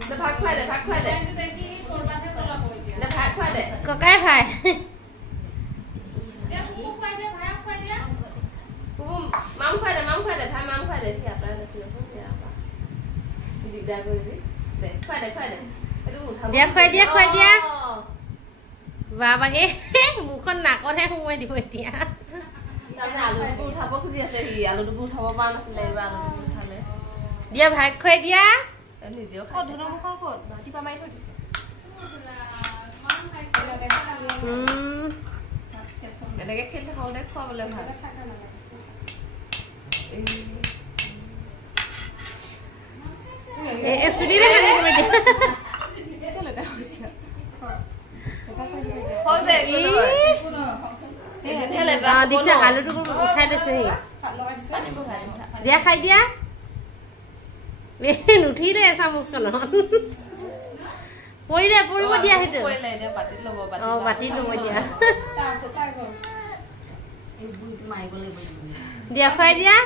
ভাগ খুৱাই দে ভাগ খুৱাই দে ককাই ভাই মাম খুৱাই দে ভাই মাম খুৱাই দে সিয়া প্ৰায় নাছিল দিগদাৰ কৰি দে খুৱাই দে খুৱাই দিয়া বাবা মুখখন নাকতহে সোমাই দিব এতিয়া তাৰমানে আলুটো উঠাব খুজি আছে সি আলুটো উঠাব পৰা নাছিলে এইবাৰ আলুটো উঠালে দিয়া ভাগ খুৱাই দিয়া নিজেও ধুনৰ মুখৰ ক'ত ৰাতিপুৱা মাৰি থৈ দিছে এনেকে খেলি থাকোঁতে খুৱাবলৈ ভাল চুলিৰে দিছে আলুটো উঠাই দিছে দিয়া খাই দিয়া নুঠিলে চামুচখনত পৰিব দিয়া সেইটো বাতিত ল'ব দিয়া দিয়া খুৱাই দিয়া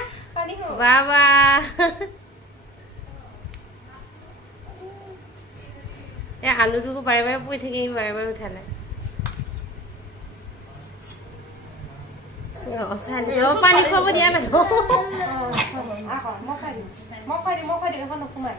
বাবা আলুটো বাৰে বাৰে পৰি থাকি বাৰে বাৰে উঠালে পানী খুৱাব দিয়া নাই মই খাই দিম এখন নোসোমাই